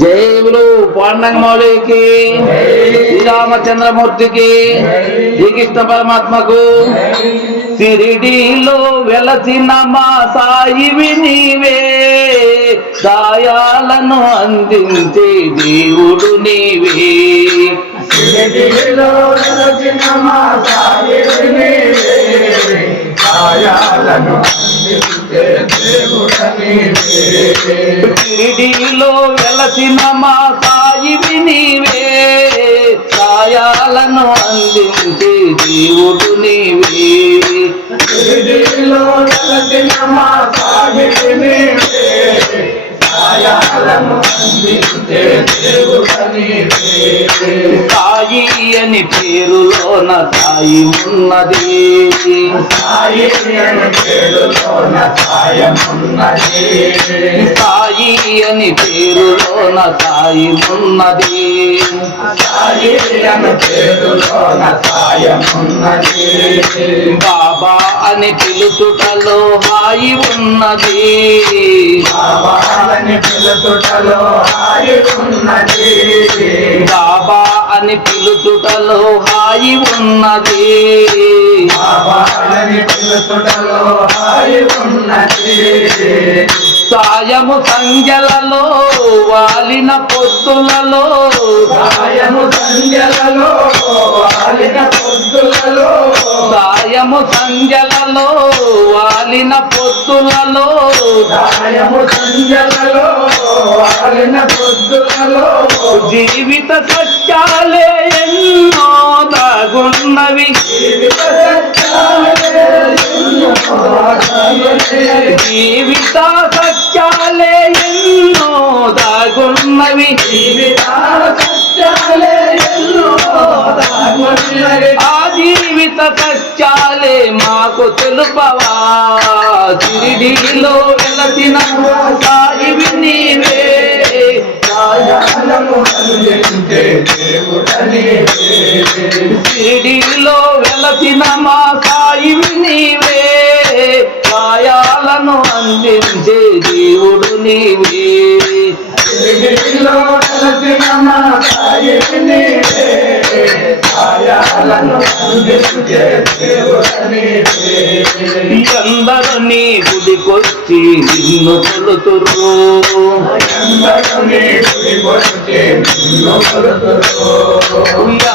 జయములు పాండంగమౌళికి, శ్రీరామచంద్రమూర్తికి, శ్రీకృష్ణ పరమాత్మకు. షిరిడీలో వెలసిన మా సాయివి నీవే, సాయాలను అందించే దేవుడు నీవే. షిరిడీలో వెలసిన మా సాయివి నీవే, సాయాలను అందించే దేవుడు నీవే. షిరిడీలో వెలసిన మా సాయివి నీవే, సాయాలను అందించే దేవుడు నీవే. షిరిడీలో వెలసిన మా సాయివి నీవే, సాయాలను అందించే దేవుడు నీవే. సాయి అని పేరులోన సాయి ఉన్నది, సాయి అని పేరులోన సాయమున్నది. సాయి అని పేరులోన సాయి ఉన్నది, సాయి అని పేరులోన సాయమున్నది. బాబా అని పిలుచుటలో హాయి ఉన్నది, బాబాని పిలుచుటలో హాయి ఉన్నది. బాబా అని పిలుచుటలో హాయి ఉన్నది. బాబాని పిలుచుటలో హాయి ఉన్నది. సాయము సంఖ్యలలో వాలిన పొత్తులలో, సాయము సంధ్యలలో వాలిన పొద్దులలో, సాయము సంఖ్యలలో వాలిన పొత్తులలో, సాయము సంధ్యలలో వాలిన పొద్దులలో, జీవిత సత్యాలే ఎన్నో దాగున్నవి, జీవిత సత్యాలే ఎన్నో దాగున్నవి. జీవిత సత్యాలే ఎన్నో దాగున్నవి, జీవితాల సత్యాలే ఎన్నో దాగున్నవి. ఆ జీవిత సత్యాలే మాకు తెలుపవా. షిరిడీలో వెలసిన సాయివి నీవే, సాయాలను అందించే దేవుడు నీవే. షిరిడీలో వెలసిన మా సాయివి నీవే, సాయాలను అందించే దేవుడు నీవే. షిరిడీలో వెలసిన మా సాయివి నీవే, సాయాలను అందించే దేవుడు నీవే. అందరూ నీ గుడికొచ్చి నిన్ను కొలుతురు, అందరూ నీ గుడికొచ్చి నిన్ను కొలుతురు.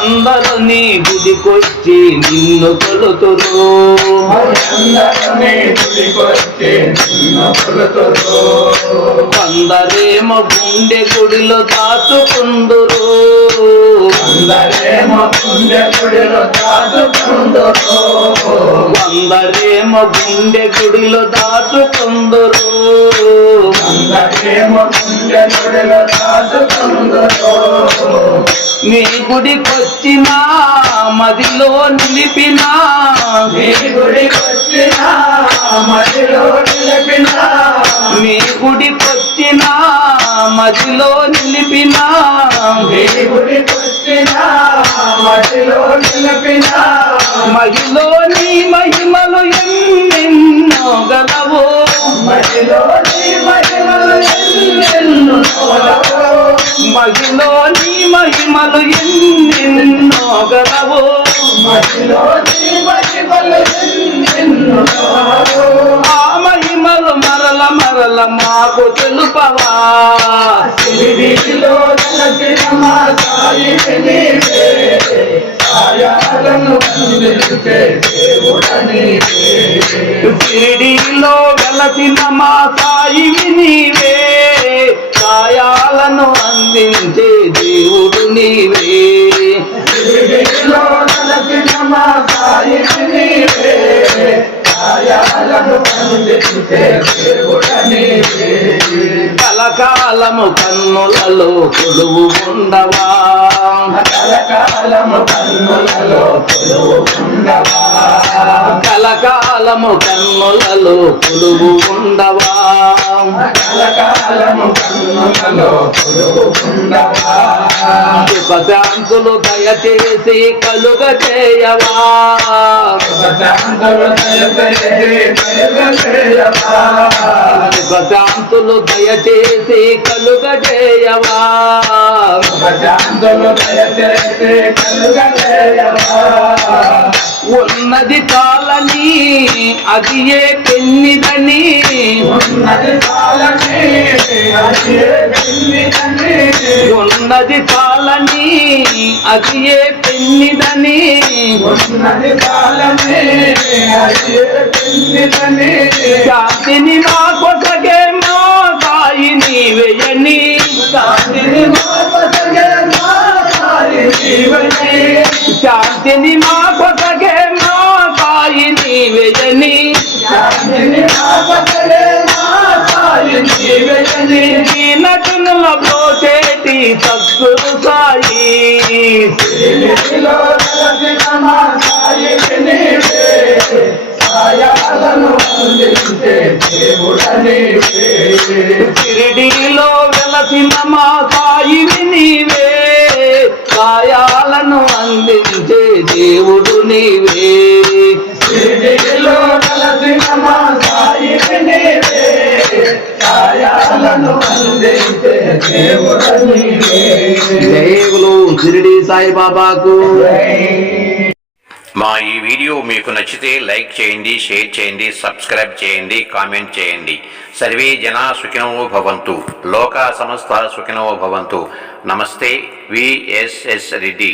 అందరూ నీ గుడికొచ్చి నిన్ను కొలుతురు, అందరూ నీ గుడికొచ్చి నిన్ను కొలుతురు. కొందరేమో గుండె గుడిలో దాచుకుందురు, అందరేమో గుండె గుడిలో దాచుకుందురు. కొందరేమో గుండె గుడిలో దాచుకుందురు, అందరేమో గుండె గుడిలో దాచుకుందురు. నీ గుడికొచ్చిన మదిలో నిలిపిన, నీ గుడికొచ్చిన మదిలో నిలిపిన, నీ గుడికొచ్చిన మదిలో నిలిపిన, నీ గుడికొచ్చిన మదిలో నిలిపిన, మహిలో నీ మహిమలు ఎన్నెన్నో గలవు, మదిలో నీ మహిమలు ఎన్నెన్నో గలవు. మహిలో నీ మహిమలు ఎన్నెన్నో గలవు, మదిలో నీ మహిమలు ఎన్నెన్నో గలవు. ఆ మహిమలు మరల మరల మాకు తెలుపవా. షిరిడీలో వెలసిన మా సాయివి నీవే, సాయాలను అందించే దేవుడు నీవే. షిరిడీలో వెలసిన మా సాయివి నీవే, సాయాలను అందించే దేవుడు నీవే. షిరిడీలో వెలసిన మా సాయివి నీవే, సాయాలను అందించే దేవుడు నీవే. కలకాలము కన్నులలో కొలువు ఉండవా, కలకాలము కన్నులలో కొలువు ఉండవా కలకాలము కన్నులలో కొలువు ఉండవా కలకాలము కన్నులలో కొలువు ఉండవా శాంతులు దయచేసి కలుగ చేయవా శాంతులు శాంతులు దయచేసి కలుగ చేయవా శాంతులు దయచేసి కలుగ చేయవా ఉన్నది చాలని అది ఏ పెన్నిదని ఉన్నది చాలని అది ఏ పెన్నిదని ఉన్నది చాలని అది ఏ పెన్నిదని ఉన్నది చాలని అది ఏ పెన్నిదని శాంతిని మా కొసగే మా సాయి నీవేయని శాంతిని మాపసగే మా సాయి నీవని శాంతిని మా కొసగే మా సాయి నీవేయని శాంతిని మాపసగే మా సాయి నీవని నటునుల బ్రోచేటి సద్గురు సాయి నీలో కలసిన మా సాయి నీవే సాయాలను అందించే దేవుడ నీవే షిరిడీలో వెలసిన మా సాయివి నీవే సాయాలను అందించే దేవుడు నీవే షిరిడీలో కలసిన మా సాయి నీవే సాయాలను అందించే దేవుడ నీవే జయగులు షిరిడి సాయిబాబాకు. మా ఈ వీడియో మీకు నచ్చితే లైక్ చేయండి, షేర్ చేయండి, సబ్స్క్రైబ్ చేయండి, కామెంట్ చేయండి. సర్వే జనా సుఖినో భవంతు, లోకా సమస్త సుఖినో భవంతు. నమస్తే, విఎస్ఎస్ రెడ్డి.